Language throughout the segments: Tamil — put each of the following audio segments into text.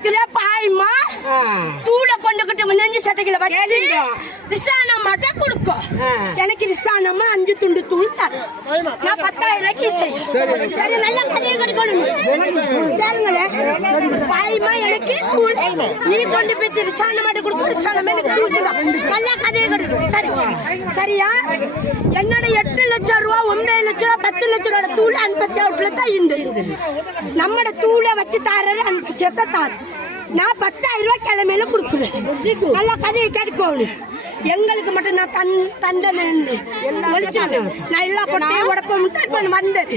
பக்கத்துல பாய்மா தூளை கொண்டுகிட்டு நெஞ்சு சட்டைகளை வச்சு கேளுங்க. விசானம்மாட்ட கொடுக்கும். எனக்கு விசானம்மா அஞ்சு துண்டு தூள் தரும் நான் பத்தாயிரம் ரூபாய்க்கு செய்யும் சரி நல்லா கதையை கடிக்கணும் எனக்கு தூள் நீ கொண்டு போய் தான் நல்லா கதையை கடிக்கணும் சரி. சரியா? என்னோட எட்டு லட்சம் ரூபா ஒன்பது லட்சம் ரூபா பத்து லட்சம் ரூபா தூள் அன்பசி அவுட்ல தான் இந்த நம்மட தூளை வச்சு தாரது அன்பசியத்தை தாரு நான் பத்தாயிரம் ரூபாய் கிழமையில கொடுக்குறேன் நல்லா கதையை கேட்கணும் எங்களுக்கு மட்டும் நான் தன் தண்டனை. ஒழிச்சு. நான் எல்லா பொட்டையும் உடப்ப முட்டை இப்ப வந்தேன்.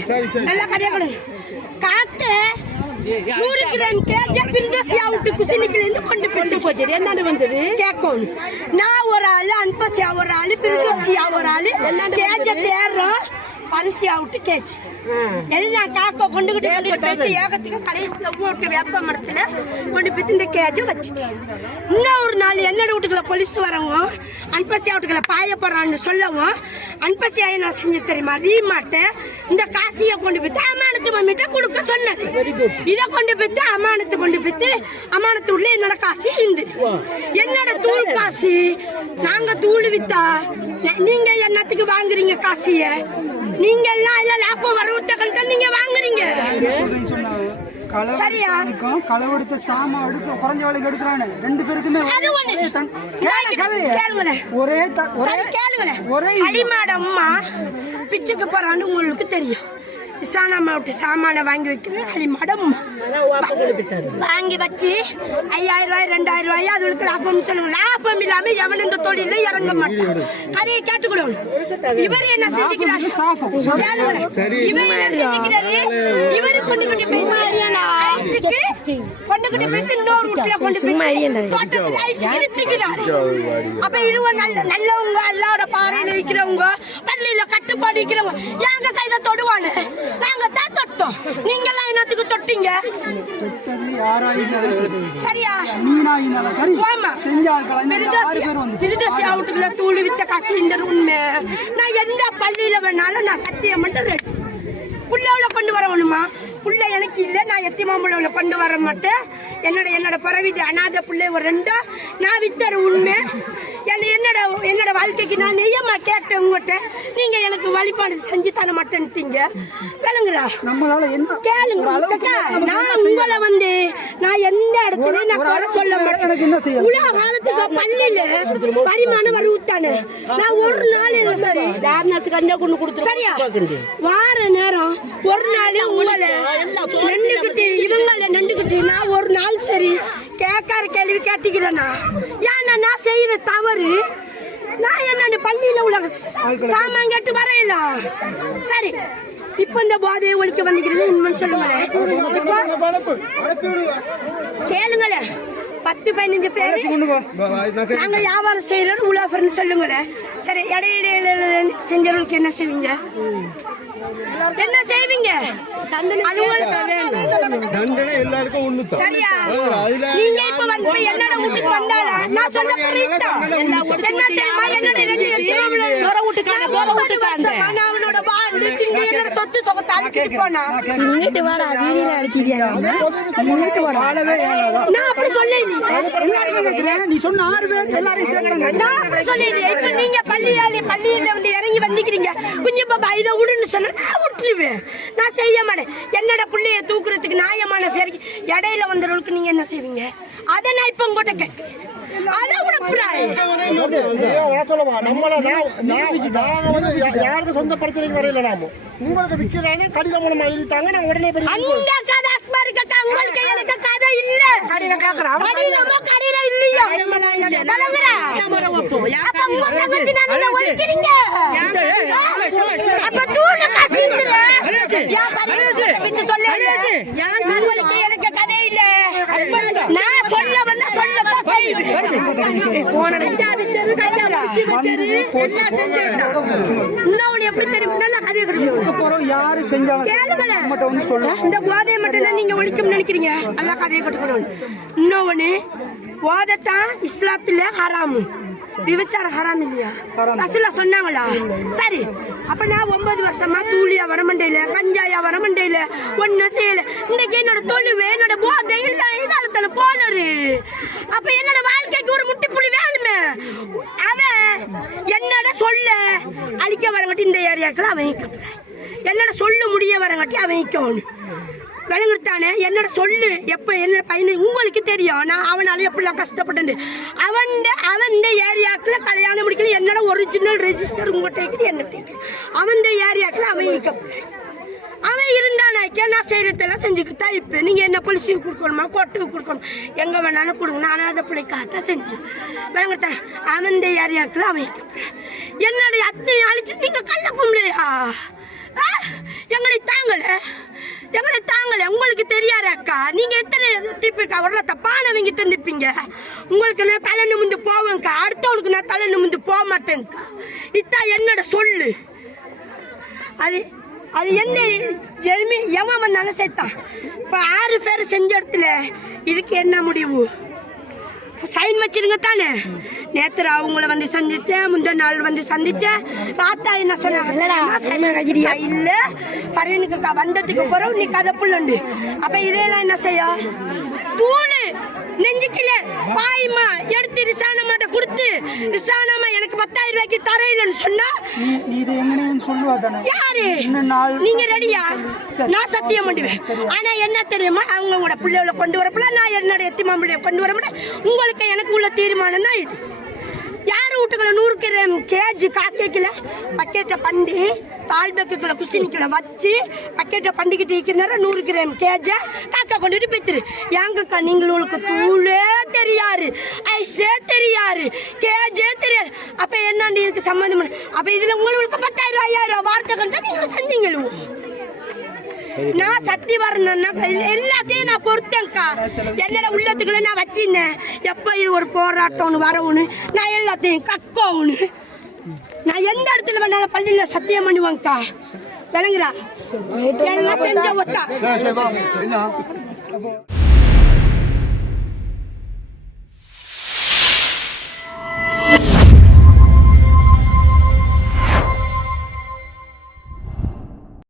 நல்லா கதையை கிராம் கேஜ பிரிதோசி அவுட்டு குசினிக்கிலேருந்து கொண்டு போயிட்டு. போச்சு. என்னன்னு வந்தது? கேட்கணும். நான் ஒரு ஆளு அன்பசியா ஒரு ஆளு பிரிதோசியா ஒரு ஆளு கேஜ தேடுறோம் அரிசியா விட்டு கேச்சு எல்லாம் காக்க கொண்டுகிட்டு போயிட்டு ஏகத்துக்கு கடைசியில் ஊட்டு வேப்ப மரத்துல கொண்டு போயிட்டு இந்த கேஜை வச்சுட்டேன். இன்னும் ஒரு நாள் என்னோட வீட்டுக்குள்ள போலீஸ் வரவும் அன்பசியா வீட்டுக்குள்ள பாய போறான்னு சொல்லவும் அன்பசியா என்ன செஞ்சு தெரியுமா ரீமாட்டு இந்த காசியை கொண்டு போயிட்டு அமானத்து மம்மிட்ட கொடுக்க சொன்னது இதை கொண்டு போயிட்டு அமானத்து கொண்டு போயிட்டு அமானத்து உள்ள என்னோட காசு இந்து என்னோட தூள் காசு நாங்க தூள் வித்தா நீங்க என்னத்துக்கு வாங்குறீங்க காசிய? நீங்க எல்லாம் இல்ல லாபம் வரவுத்தகள் தான் நீங்க வாங்குறீங்க. சரியா? களவெடுத்த சாமா எடுக்க குறைஞ்ச வேலைக்கு எடுக்கிறானு ரெண்டு பேருக்குமே. ஒரே. ஒரே ஒரே அடிமாட அம்மா பிச்சுக்கு போறான்னு உங்களுக்கு தெரியும் விசானா மாவட்ட சாமான வாங்கி வைக்கிறேன். அடிமாட அம்மா வாங்கி வச்சு ஐயாயிரம் ரூபாய் ரெண்டாயிரம் ரூபாய் அதுகளுக்கு லாபம் சொல்லுங்க. லாபம் இல்லாம எவன் இந்த தொழில இறங்க மாட்டான். கதையை கேட்டுக்கணும் இவர் என்ன செஞ்சுக்கிறாரு. இவர் என்ன செஞ்சுக்கிறாரு? இவரு கொண்டு கொண்டு கொண்டு கொண்டு போய் இன்னொரு வீட்டுல கொண்டு அப்ப இருவ நல்ல நல்லவங்க அல்லாவோட பாறையில இருக்கிறவங்க பள்ளியில கட்டுப்பாடு இருக்கிறவங்க எங்க கையில தொடுவானு. நாங்க தான் தொட்டோம். நீங்க எல்லாம் என்னத்துக்கு தொட்டீங்க? தொட்டது சரியா அவுட்டுக்குள்ள தூள் வித்த காசு இந்த உண்மை. நான் எந்த பள்ளியில வேணாலும் நான் சத்தியம் மட்டும் ரெடி புள்ளவுல கொண்டு வரணுமா புள்ள எனக்கு இல்லை நான் எத்திமா புள்ளவுல கொண்டு வர மாட்டேன். என்னோட என்னோட பிறவிட்டு அநாத பிள்ளை ஒரு ரெண்டா. நான் வித்தர உண்மை. என்ன என்னோட என்னோட வாழ்க்கைக்கு நான் நெய்யம்மா கேட்டேன் உங்கள்கிட்ட. நீங்க எனக்கு வழிபாடு செஞ்சு தர மாட்டேன்ட்டீங்க. விளங்குறா. நம்மளால என்ன? கேளுங்க நான் உங்களை வந்து நான் எந்த இடத்துல நான் குறை சொல்ல எனக்கு என்ன மாட்டேன்? உலக காலத்துக்கு பள்ளியில பரிமாணம் வரி விட்டானு நான் ஒரு நாள் இல்ல சரி யாருனாச்சும் கஞ்சா கொண்டு கொடுத்து சரியா? வார நேரம் ஒரு நாள் உங்களை நண்டு குட்டி இவங்கள நண்டு குட்டி நான் ஒரு நாள் சரி கேட்கார கேள்வி கேட்டுக்கிறேன்னா ஏன்னா நான் செய்யற தவறு? நான் என்ன பள்ளியில உள்ள சாமான் கேட்டு வரையில? சரி இப்ப இந்த போதையை ஒழிக்க வந்துக்கிறது உண்மை சொல்லுங்களேன். இப்போ கேளுங்களேன் பத்து பதினஞ்சு பேர் நாங்க வியாபாரம் செய்யறோம் உலாஃபர்னு சொல்லுங்களேன். சரி இடையிடையில செஞ்சவங்களுக்கு என்ன செய்வீங்க? என்ன செய்வீங்க? அது உங்களுக்கு தண்டனை. எல்லாருக்கும் ஒண்ணு தான் சரியா அதுல நீங்க இப்ப வந்து என்னோட வீட்டுக்கு வந்தாலா நான் சொல்ல புரியுதா என்ன தெரியுமா? என்னோட ரெண்டு எத்திராமல தோர வீட்டுக்காரன், தோர வீட்டுக்காரன். நான் அவனோட வாழ்ந்து திங்க என்னோட சொத்து சொகத்தை அழிச்சிட்டு போனா? இங்கிட்டு வாடா வீதியில அடிச்சிருக்கியா இங்கிட்டு வாடா. வாழவே ஏறாதா? நான் அப்படி சொல்லி எல்லாருக்கும் கேட்கிறேன். நீ சொன்ன ஆறு பேர் எல்லாரையும் சேர்த்தாங்க நான் அப்படி இப்ப நீங்க பள்ளியால பள்ளியில வந்து இறங்கி வந்திக்கிறீங்க குஞ்சு பாப்பா இதை விடுன்னு சொன்னா நான் விட்டுருவேன். நான் செய்ய மாட்டேன். என்னோட பிள்ளைய தூக்குறதுக்கு நியாயமான பேருக்கு இடையில வந்தவர்களுக்கு நீங்க என்ன செய்வீங்க? அதை நான் இப்ப உங்ககிட்ட கேட்கிறேன் அதை விட பிராயம் நம்மள நாங்க வந்து யாருக்கு சொந்த பிரச்சனைக்கு வரையில நாம. உங்களுக்கு விக்கிறாங்க கடித மூலமா எழுதிட்டாங்க நான் உடனே அந்த கதை அக்பர் கதை உங்களுக்கு எனக்கு கதை இல்ல. கடிதமோ கடித இல்லையா விளங்குறா? அப்ப உங்க பிரகத்தி நான் நீங்க ஒழிக்கிறீங்க. அப்ப தூள காசு இருந்துரு. ஏன் பரிசு இது சொல்லல? ஏன் உங்களுக்கு எனக்கு கதை இல்ல? நான் சொல்ல வந்தா யாரு செஞ்சாலும் சொல்லு இந்த போதையை மட்டும் தான் நீங்க ஒழிக்கும் நினைக்கிறீங்க? நல்லா கதையை கட்டுக்கணும். இன்னொன்னு போதைத்தான் இஸ்லாத்துல ஹராமு. விபச்சாரம் ஹராம் இல்லையா? அசல சொன்னாங்களா? சரி. அப்ப நான் ஒன்பது வருஷமா தூளியா வரமண்டையில கஞ்சாயா வரமண்டையில ஒன்னும் செய்யல. இன்னைக்கு என்னோட தொழில் என்னோட போதை இல்ல இதால போனரு. அப்ப என்னோட வாழ்க்கைக்கு ஒரு முட்டிப்புள்ளி வேணுமே? அவன் என்னோட சொல்ல அழிக்க வரங்காட்டி இந்த ஏரியாக்கள் அவன் என்னோட சொல்ல முடிய வரங்காட்டி அவன் ஈக்கணும் விளங்குத்தானே என்னோட சொல்லு. எப்போ என்ன பையனு உங்களுக்கு தெரியும். நான் அவனால எப்படிலாம் கஷ்டப்பட்டேன் அவன் அவன் ஏரியாக்குள்ள கல்யாணம் முடிக்கல. என்னோட ஒரிஜினல் ரெஜிஸ்டர் உங்கள்கிட்ட இருக்குது என்ன அவன் ஏரியாக்குள்ள அவன் ஈக்கப்படுறான் அவன் இருந்தானாக்கே நான் செய்கிறதெல்லாம் செஞ்சுக்கிட்டா இப்போ நீங்கள் என்ன புளிசி கொடுக்கணுமா? கொட்டுக்கு கொடுக்கணும். எங்கே வேணாலும் கொடுங்க. நான் அதை பிள்ளைக்காகத்தான் செஞ்சேன். விளங்கத்தான் அவன் ஏரியாக்கில் அவன் என்னுடைய அத்தனை அழிச்சு நீங்கள் கல்ல பொம்பளையா? ஆ? எங்களை தாங்களே எங்களை தாங்கல உங்களுக்கு தெரியாத அக்கா. நீங்க எத்தனை டிப்பிக்கா தப்பான தப்பானவங்க தந்துப்பீங்க உங்களுக்கு நான் தலை நிமிந்து போவேங்க்கா அடுத்தவனுக்கு நான் தலை நிமிந்து போக மாட்டேங்க்கா இதான் என்னோட சொல்லு. அது அது எந்த ஜெல்மி எவன் வந்தாலும் சேர்த்தான் இப்போ ஆறு பேர் செஞ்ச இடத்துல இதுக்கு என்ன முடிவு? சைன் வச்சிருங்க தானே? நேத்து அவங்கள வந்து சந்திச்சேன். முந்தின நாள் வந்து சந்திச்சேன். ராத்தா என்ன சொன்னாங்க இல்ல. பரவனுக்கு வந்ததுக்கு பிறகு நீ கதை புள்ளண்டு அப்ப இதெல்லாம் என்ன செய்ய? தூணு நெஞ்சுக்கில பாய்மா எடுத்து ரிசானமாட்ட கொடுத்து ரிசானமா எனக்கு பத்தாயிரம் ரூபாய்க்கு தரையிலன்னு சொன்னா? இது எங்கனையும் சொல்லுவா தானே? யாரு? நீங்க ரெடியா. நான் சத்தியம் பண்ணுவேன். ஆனா என்ன தெரியுமா? அவங்க உங்களோட பிள்ளைகளை கொண்டு வரப்பல நான் என்னோட எத்திமா பிள்ளைய கொண்டு வர மாட்டேன் உங்களுக்கு எனக்கு உள்ள தீர்மானம் தான் இது. யார் வீட்டுக்குள்ள நூறு கிராம் கேஜி காக்கைக்குல பக்கெட்டை பண்டி தால் பக்கெட்டுல வச்சு பக்கெட்டை பண்டிக்கிட்டு இருக்கிற நூறு கிராம் கேஜை காக்கா கொண்டுட்டு போய்த்துரு ஏங்கக்கா நீங்களுக்கு தூளே தெரியாது ஐஸே தெரியாது கேஜே தெரியாது அப்ப என்னண்டு இதுக்கு சம்மந்தம் அப்போ அப்ப இதுல உங்களுக்கு பத்தாயிரம் ஐயாயிரம் வார்த்தை கண்டு நீங்க செஞ்சீங்களும் நான் சத்தி வரணும்னா எல்லாத்தையும் நான் பொறுத்தேன்க்கா என்னோட உள்ளத்துக்குள்ள நான் வச்சிருந்தேன் எப்ப இது ஒரு போராட்டம் ஒன்று வரவுன்னு நான் எல்லாத்தையும் கக்கோன்னு நான் எந்த இடத்துல வேணாலும் பள்ளியில சத்தியம் பண்ணுவேன்க்கா விளங்குறா எல்லாம் செஞ்ச ஒத்தா